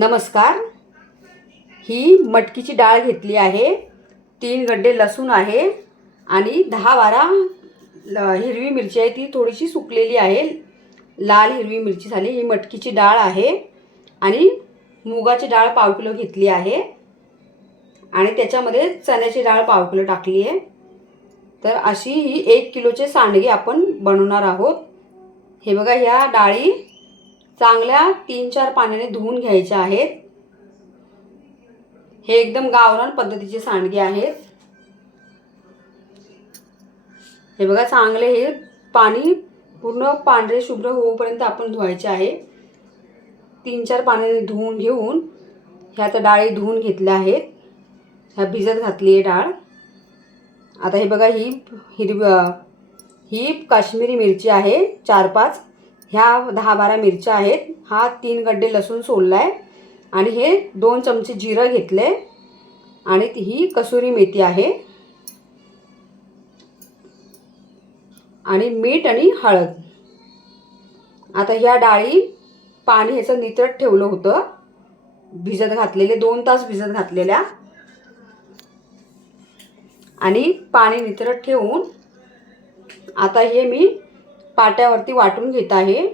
नमस्कार. ही मटकीची डाळ घेतली आहे. तीन गड्डे लसूण आहे आणि दहा बारा हिरवी मिरची आहे. ती थोडीशी सुकलेली आहे. लाल हिरवी मिरची झाली. ही मटकीची डाळ आहे आणि मुगाची डाळ पाव किलो घेतली आहे. आणि त्याच्यामध्ये चण्याची डाळ पाव किलो टाकली आहे. तर अशी ही एक किलोचे सांडगे आपण बनवणार आहोत. हे बघा ह्या डाळी चांगल्या तीन चार पाण्याने धुवून घ्यायच्या आहेत. हे एकदम गावरान पद्धतीचे सांडगे आहेत. हे बघा चांगले हे पाणी पूर्ण पांढरे शुभ्र होऊपर्यंत आपण धुवायचे आहे. तीन चार पाण्याने धुवून घेऊन ह्या आता डाळी धुवून घेतल्या आहेत. ह्या भिजत घातली आहे डाळ. आता हे बघा ही हिरव ही काश्मीरी मिरची आहे चार पाच. ह्या दहा बारा मिरच्या आहेत. हा तीन गड्डे लसूण सोलला आहे आणि हे दोन चमचे जिरं घेतले. आणि ती- ही कसुरी मेथी आहे. आणि मीठ आणि हळद. आता ह्या डाळी पाणी ह्याचं नितळत ठेवलं होतं. भिजत घातलेले दोन तास भिजत घातलेल्या. आणि पाणी नितळत ठेवून आता हे मी पाट्यावरती वाटून घेत आहे.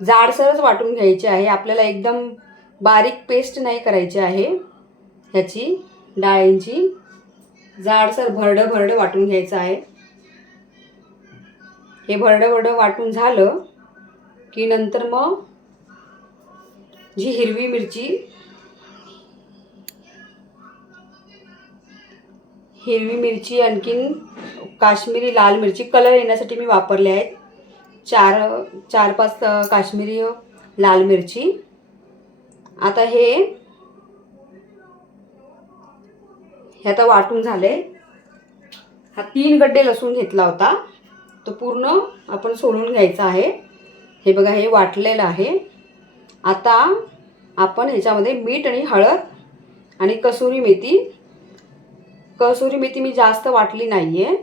जाडसरच वाटून घ्यायचे आहे. आपल्याला एकदम बारीक पेस्ट नाही करायची आहे ह्याची डाळींची. जाडसर भरडं भरडं वाटून घ्यायचं आहे. हे भरडं भरडं वाटून झालं की नंतर मग जी हिरवी मिरची हिरवी मिरची आणखीन काश्मीरी लाल मिरची कलर येण्यासाठी मी वापरले आहेत. चार चार पाच काश्मीरी लाल मिरची. आता हे हे आता वाटून झाले. हा तीन गड्डे लसूण घेतला होता. तो पूर्ण आपण सोलून घ्यायचा आहे. हे बघा हे वाटलेलं आहे. आता आपण ह्याच्यामध्ये मीठ आणि हळद आणि कसुरी मेथी. कसुरी मेथी मी जास्त वाटली नाही आहे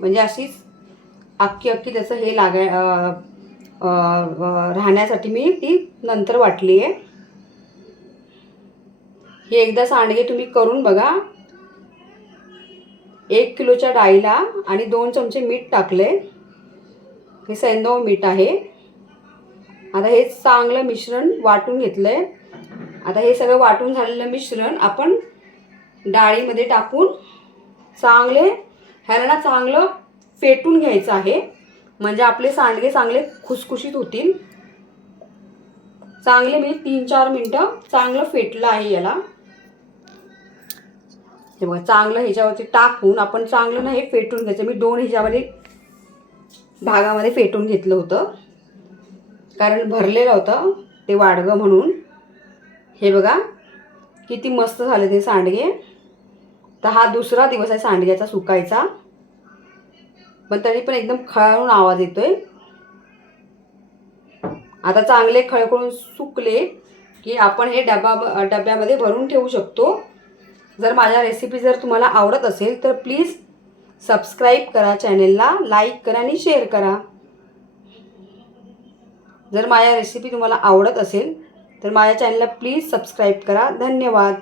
म्हणजे अशीच अख्खी अख्खी त्याचं हे लागाय राहण्यासाठी मी ती नंतर वाटली आहे. हे एकदा सांडगे तुम्ही करून बघा. एक किलोच्या डाळीला आणि दोन चमचे मीठ टाकले. हे सैंदव मीठ आहे. आता हे चांगलं मिश्रण वाटून घेतलं आहे आता हे सगळं वाटून झालेलं मिश्रण आपण डाळीमध्ये टाकून चांगले ह्याला ना चांगलं फेटून घ्यायचं आहे. म्हणजे आपले सांडगे चांगले खुसखुशीत होतील. चांगले मी तीन चार मिनटं चांगलं फेटलं आहे याला. हे बघा चांगलं ह्याच्यावरती टाकून आपण चांगलं ना हे फेटून घ्यायचं. मी दोन ह्याच्यामध्ये भागामध्ये फेटून घेतलं होतं. कारण भरलेलं होतं ते वाडगं म्हणून. हे बघा किती मस्त झाले ते सांडगे. तर हा दुसरा दिवस आहे सांडग्याचा सुकायचा. पण तरी पण एकदम खळाळून आवाज येतोय. आता चांगले खळखळून सुकले की आपण हे डबा डब्यामध्ये भरून ठेवू शकतो. जर माझ्या रेसिपी जर तुम्हाला आवडत असेल तर प्लीज सबस्क्राईब करा चॅनेलला लाईक करा आणि शेअर करा. जर माझ्या रेसिपी तुम्हाला आवडत असेल तर माझ्या चॅनलला प्लीज सबस्क्राईब करा. धन्यवाद.